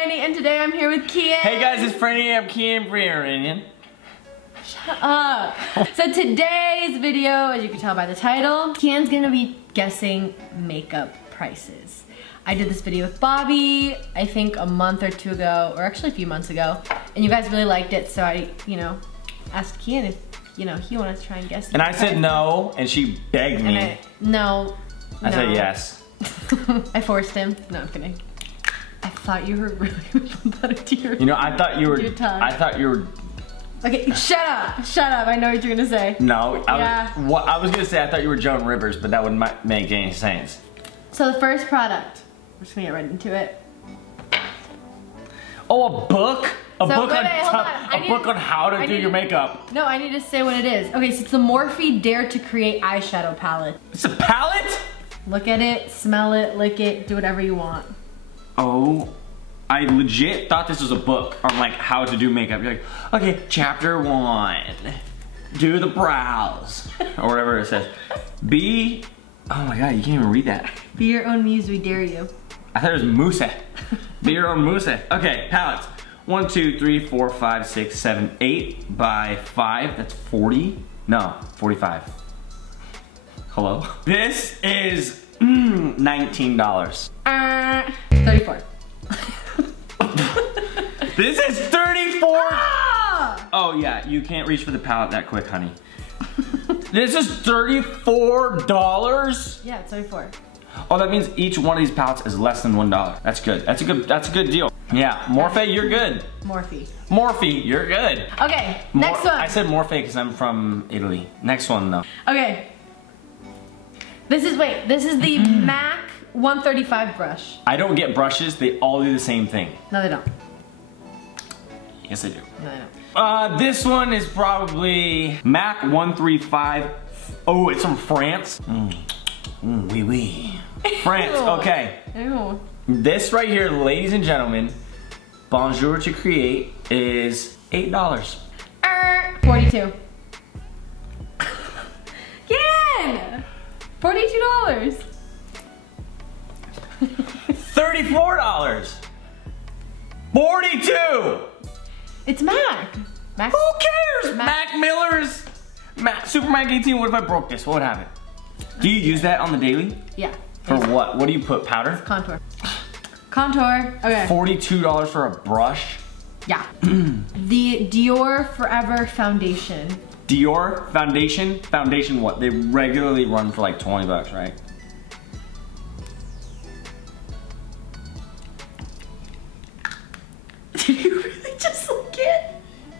Franny, and today I'm here with Kian. Hey guys, it's Franny. I'm Kian Reunion. Shut up. So today's video, as you can tell by the title, Kian's gonna be guessing makeup prices. I did this video with Bobby, I think a month or two ago, or actually a few months ago, and you guys really liked it, so I, asked Kian if, he wanted to try and guess. And I said no, and she begged me. I said yes. I forced him. No, I'm kidding. I thought you were really gonna put it to your I thought you were. I thought you were. Okay, shut up. Shut up. I know what you're gonna say. No, I was gonna say I thought you were Joan Rivers, but that wouldn't make any sense. So the first product, we're just gonna get right into it. Oh, a book? A book on how to do your makeup. No, I need to say what it is. Okay, so it's the Morphe Dare to Create eyeshadow palette. It's a palette? Look at it, smell it, lick it, do whatever you want. Oh, I legit thought this was a book on like how to do makeup. You're like, okay, chapter 1, do the brows, or whatever it says. Oh my God, you can't even read that. Be your own muse, we dare you. I thought it was mousse. Be your own mousse. Okay, palettes. 1, 2, 3, 4, 5, 6, 7, 8 by 5. That's 40. No, 45. Hello? This is $19. 34. This is 34. Ah! Oh yeah, you can't reach for the palette that quick, honey. This is $34? Yeah, it's 34. Oh, that means each one of these palettes is less than $1. That's good. That's a good deal. Yeah, Morphe, you're good. Morphe, you're good. Okay, next one. I said Morphe because I'm from Italy. Next one though. Okay. This is the MAC 135 brush. I don't get brushes, they all do the same thing. No, they don't. Yes, they do. No, they don't. This one is probably MAC 135. Oh, it's from France. Oui, oui. France, okay. Ew. This right here, ladies and gentlemen, Bonjour to Create is $8. 42. Again! $42. $34. 42. It's MAC. Who cares? Mac Miller's. Super Mac 18. What if I broke this? What would happen? Do you use that on the daily? Yeah. For what? What do you put? Powder? It's contour. Contour. Okay. $42 for a brush? Yeah. The Dior Forever Foundation. Dior Foundation? Foundation what? They regularly run for like 20 bucks, right? Did you really just lick it?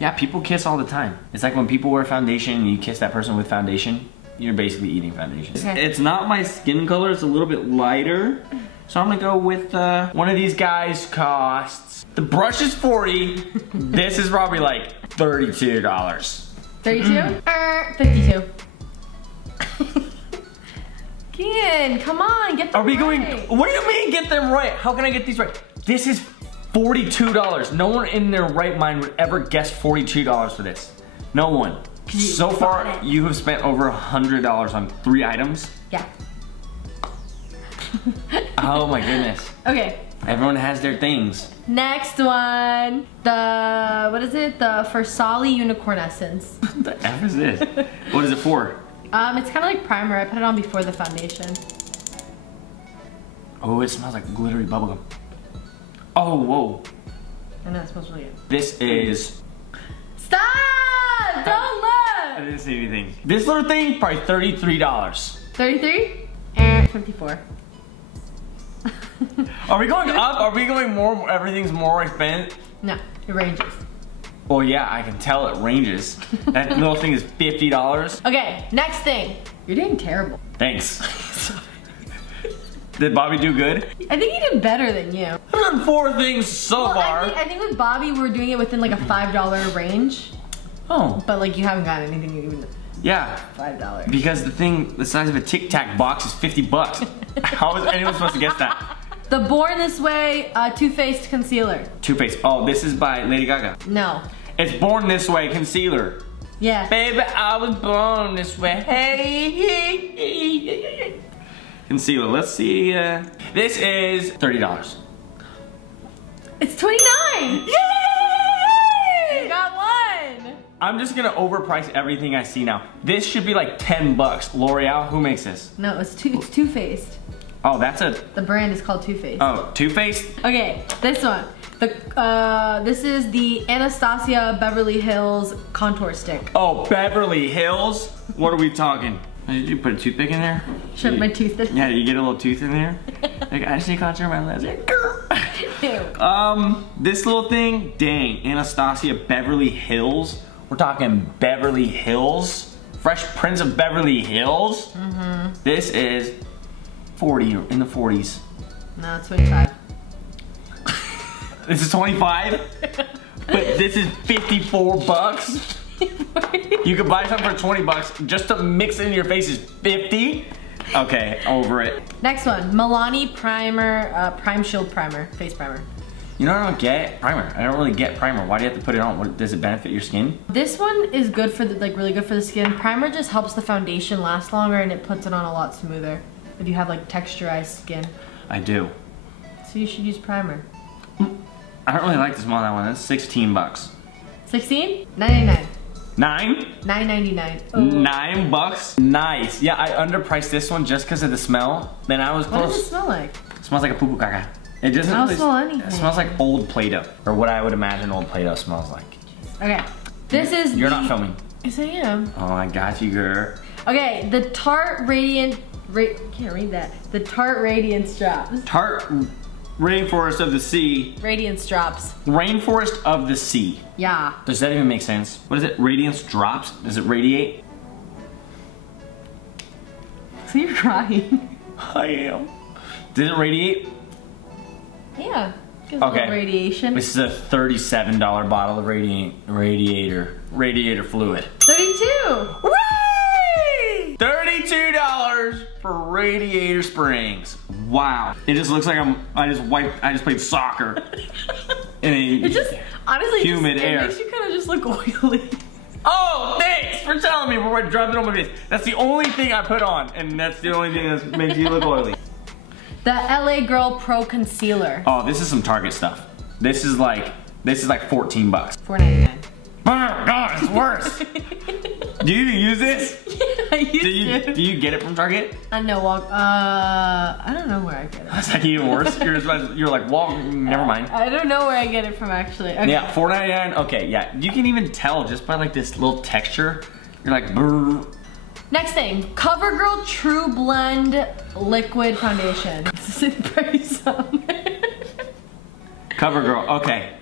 Yeah, people kiss all the time. It's like when people wear foundation and you kiss that person with foundation, you're basically eating foundation. Okay. It's not my skin color, it's a little bit lighter. So I'm gonna go with one of these guys costs. The brush is 40. This is probably like $32. 32? 52. Kian, come on, get them right. What do you mean get them right? How can I get these right? This is $42. No one in their right mind would ever guess $42 for this. No one. So far, you have spent over $100 on 3 items. Yeah. Oh my goodness. Okay. Everyone has their things. Next one. What is it? The Versali Unicorn Essence. What the F is this? What is it for? It's kind of like primer. I put it on before the foundation. Oh, it smells like glittery bubblegum. Oh, whoa. I know, it smells really good. This is... Stop! Don't look! I didn't see anything. This little thing, probably $33. 33? 54. Are we going up? Are we going more? Everything's more expensive? No, it ranges. Well, yeah, I can tell it ranges. That little thing is $50. Okay, next thing. You're doing terrible. Thanks. Did Bobby do good? I think he did better than you. I've done 4 things so far. I think with Bobby, we're doing it within like a $5 range. Oh. But like you haven't got anything even. Yeah. $5. Because the thing, the size of a Tic Tac box is 50 bucks. How is anyone supposed to guess that? The Born This Way Too Faced Concealer. Too Faced. Oh, this is by Lady Gaga. No. It's Born This Way Concealer. Yeah. Baby, I was born this way. Hey. Concealer. Let's see. This is $30. It's 29! Yay! You got one! I'm just gonna overprice everything I see now. This should be like 10 bucks. L'Oreal, who makes this? No, it's Too Faced. Oh, that's a... The brand is called Too Faced. Oh, Too Faced? Okay, this one. This is the Anastasia Beverly Hills contour stick. Oh, Beverly Hills? What are we talking? Did you put a toothpick in there? Should my tooth in? Yeah, you get a little tooth in there. Like, I just need to contour my lips. This little thing, dang, Anastasia Beverly Hills. We're talking Beverly Hills. Fresh Prince of Beverly Hills. Mm-hmm. This is 40, in the 40s. No, it's 25. This is 25? But this is 54 bucks? You could buy something for 20 bucks just to mix it in your face is 50? Okay, over it. Next one, Milani Primer, Prime Shield Primer, face primer. You know what I don't get? Primer. I don't really get primer. Why do you have to put it on? What, does it benefit your skin? This one is good for the, like really good for the skin. Primer just helps the foundation last longer and it puts it on a lot smoother. If you have like texturized skin. I do. So you should use primer. I don't really like the smell of that one. That's 16 bucks. 16? 99. 9? 9.99. Oh. 9 bucks? Nice. Yeah, I underpriced this one just because of the smell. Then I was close. What does it smell like? It smells like a poo-poo caca. It doesn't really smell anything. It smells like old Play-Doh. Or what I would imagine old Play-Doh smells like. Okay. This is You're not filming. Yes, I am. Oh, I got you, girl. Okay, the Tarte Radiant... can't read that. The Tarte Radiance Drops. Tarte Rainforest of the Sea. Radiance Drops. Rainforest of the Sea. Yeah. Does that even make sense? What is it? Radiance Drops? Does it radiate? So you're crying. I am. Does it radiate? Yeah. Gives a little radiation. This is a $37 bottle of radiator fluid. 32. Whee! $32 for Radiator Springs. Wow. It just looks like I just played soccer in a it just honestly humid air. It makes you kind of just look oily. Oh, thanks for telling me before I dropped it on my face. That's the only thing I put on, and that's the only thing that makes you look oily. The LA Girl Pro Concealer. Oh, this is some Target stuff. This is like 14 bucks. $4.99. Oh God, it's worse. Do you use this? Yeah, I used to. Do you get it from Target? No, I don't know where I get it. That's like even worse. You're like, well, never mind. I don't know where I get it from actually. Okay. Yeah, $4.99. Okay, yeah. You can even tell just by like this little texture. You're like, brr. Next thing, CoverGirl Trublend Liquid Foundation. This is pretty somewhere. CoverGirl. Okay,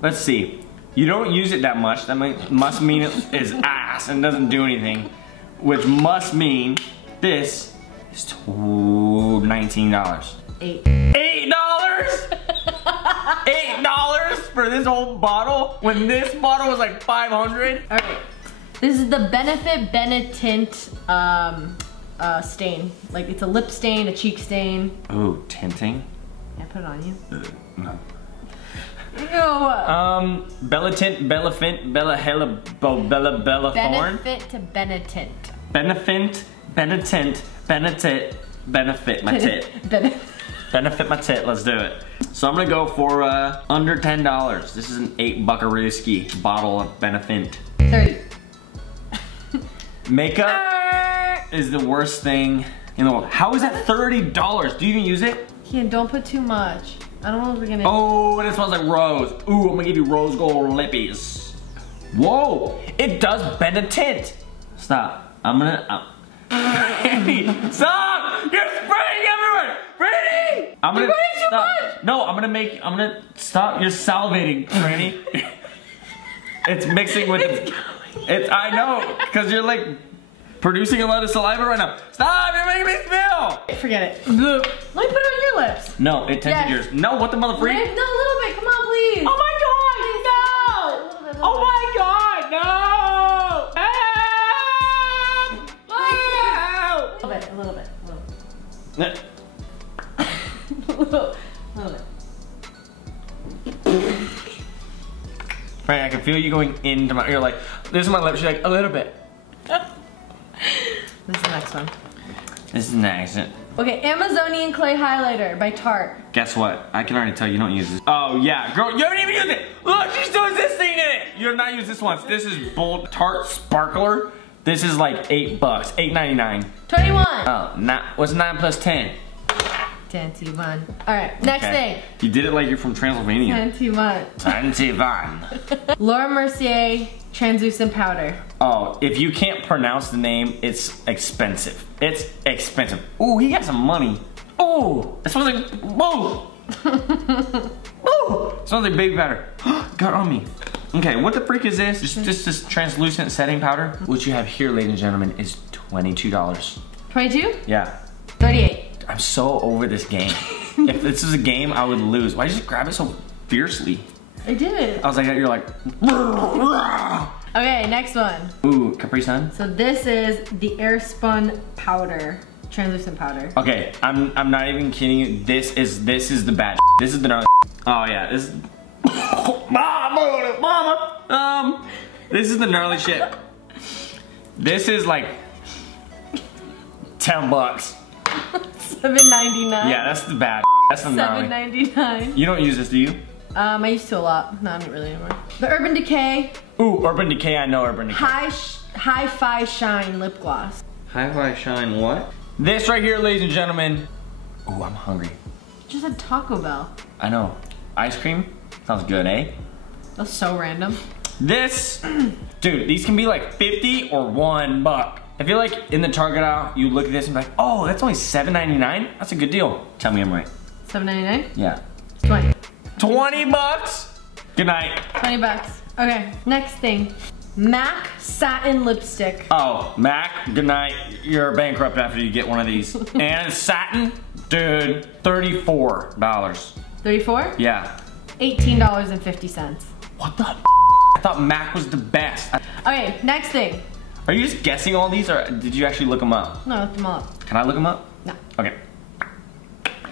let's see. You don't use it that much. That must mean it is ass and doesn't do anything. Which must mean this is $19. $8. $8? $8 for this whole bottle? When this bottle was like $500? Alright. This is the Benefit Benetint stain. Like it's a lip stain, a cheek stain. Ooh, tinting? Yeah, put it on you. No. Ew. Bella Tint, Bella Fint, Bella Hella, Bella Thorn. Benefit to Benetint. Benefit, Benetint, Benefit, Benefit my tit. Benefit my tit, let's do it. So I'm gonna go for under $10. This is an $8 bottle of Benefit. 30. Makeup is the worst thing in the world. How is that $30? Do you even use it? Kian, don't put too much. I don't know if we're gonna. Oh, and it smells like rose. Ooh, I'm gonna give you rose gold lippies. Whoa, it does bend a tint. Stop. I'm gonna. Franny, stop! You're spraying everywhere! Franny! I'm gonna. You're putting too much! No, I'm gonna stop. You're salivating, Franny. It's mixing with it's I know, because you're like producing a lot of saliva right now. Stop, you're making me spill! Forget it. Let me put it on your lips. No, it tinted yours. No, what the mother freak? No, a little bit, come on, please. Oh my God, no! Oh my God, no! Help! A little bit. A little bit. Right, I can feel you going into my, you're like, this is my lips, you're like, a little bit. This is the next one. This is next. Okay, Amazonian Clay Highlighter by Tarte. Guess what? I can already tell you don't use this. Oh yeah, girl, you haven't even used it. Look, she still has this thing in it. You have not used this once. This is Bold Tarte Sparkler. This is like $8, $8.99. 21. Oh, what's 9 plus 10? 21. All right, next thing. You did it like you're from Transylvania. 21. 21. Laura Mercier Translucent Powder. Oh, if you can't pronounce the name, it's expensive. It's expensive. Ooh, he got some money. Ooh, it smells like, whoa. Ooh, it smells like baby powder. Got on me. Okay, what the freak is this? Just this translucent setting powder. What you have here, ladies and gentlemen, is $22. 22? Yeah. 38. I'm so over this game. If this was a game, I would lose. Why'd you just grab it so fiercely? I did. I was like, you're like. Okay, next one. Ooh, Capri Sun. So this is the Airspun powder, translucent powder. Okay, I'm not even kidding you. This is the bad. This is the gnarly. Oh yeah, this. Mama. This is the gnarly shit. This is like $10. $7.99. Yeah, that's the bad. That's the gnarly. $7.99. You don't use this, do you? I used to a lot. No, not really anymore. The Urban Decay. Ooh, Urban Decay. I know Urban Decay. Hi-Fi Shine Lip Gloss. Hi-Fi Shine what? This right here, ladies and gentlemen. Ooh, I'm hungry. Just had Taco Bell. I know. Ice cream? Sounds good, eh? That's so random. This, dude, these can be like 50 or $1. I feel like in the Target aisle, you look at this and be like, oh, that's only $7.99? That's a good deal. Tell me I'm right. $7.99? Yeah. 20. 20 bucks? Good night. 20 bucks. Okay, next thing. MAC Satin Lipstick. Oh, MAC, good night. You're bankrupt after you get one of these. And satin, dude, $34. 34? Yeah. $18.50. What the f? I thought MAC was the best. Okay, next thing. Are you just guessing all these or did you actually look them up? No, I looked them all up. Can I look them up? No. Okay.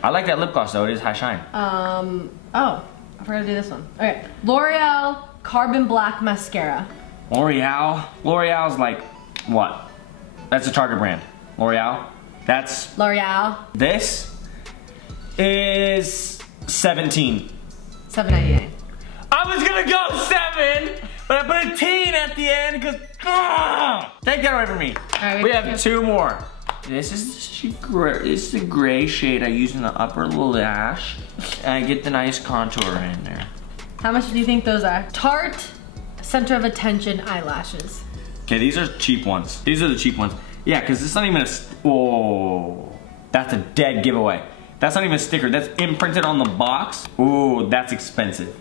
I like that lip gloss though, it is high shine. Oh, I forgot to do this one. Okay, L'Oreal Carbon Black Mascara. L'Oreal? L'Oreal's like, what? That's a Target brand. L'Oreal? That's... L'Oreal. This is 17. $7.99. I was gonna go 7, but I put a teen at the end because, take that away from me. All right, we have 2 more. This is the gray shade I use in the upper lash. And I get the nice contour in there. How much do you think those are? Tarte Center of Attention eyelashes. Okay, these are cheap ones. These are the cheap ones. Yeah, because it's not even a, oh, that's a dead giveaway. That's not even a sticker, that's imprinted on the box. Ooh, that's expensive.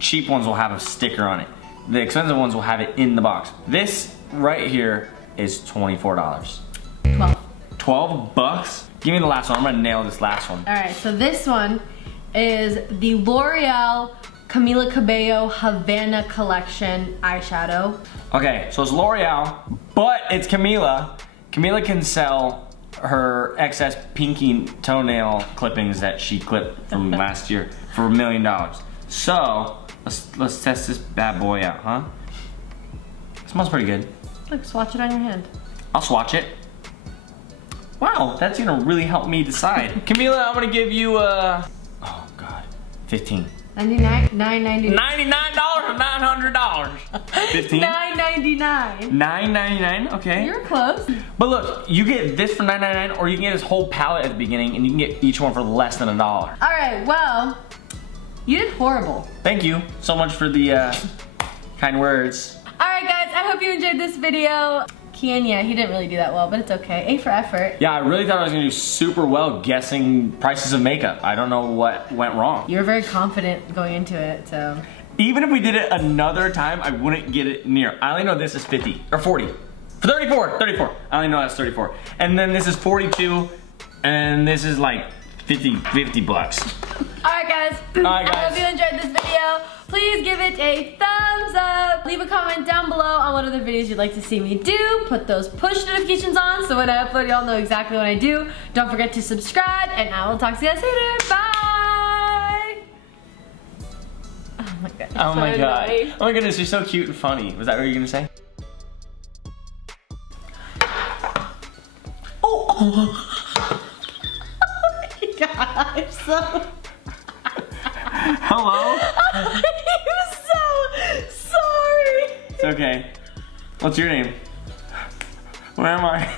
Cheap ones will have a sticker on it. The expensive ones will have it in the box. This right here is $24. 12. 12 bucks? Give me the last one, I'm gonna nail this last one. All right, so this one is the L'Oreal Camila Cabello Havana Collection eyeshadow. Okay, so it's L'Oreal, but it's Camila. Camila can sell her excess pinky toenail clippings that she clipped from last year for $1 million. So, let's test this bad boy out, huh? It smells pretty good. Look, swatch it on your hand. I'll swatch it. Wow, that's gonna really help me decide. Camila, I'm gonna give you oh God, 15. $99? $9.99. $99 or $900? 15? $9.99. $9.99, okay. You're close. But look, you get this for $9.99 or you can get this whole palette at the beginning and you can get each one for less than $1. All right, well, you did horrible. Thank you so much for the kind words. All right, guys, I hope you enjoyed this video. Kian, yeah, he didn't really do that well, but it's okay. A for effort. Yeah, I really thought I was gonna do super well guessing prices of makeup. I don't know what went wrong. You were very confident going into it, so. Even if we did it another time, I wouldn't get it near. I only know this is 50, or 40. For 34. I only know that's 34. And then this is 42, and this is like 50 bucks. All right, guys. I hope you enjoyed this video. Please give it a thumbs up. Leave a comment down below on what other videos you'd like to see me do. Put those push notifications on so when I upload, y'all know exactly what I do. Don't forget to subscribe, and I will talk to you guys later. Bye. Oh my god. Oh my god. Oh my goodness, you're so cute and funny. Was that what you were gonna say? Oh. so... Hello? I'm so sorry. It's okay. What's your name? Where am I?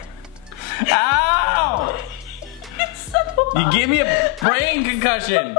Ow! It's so You gave me a brain concussion.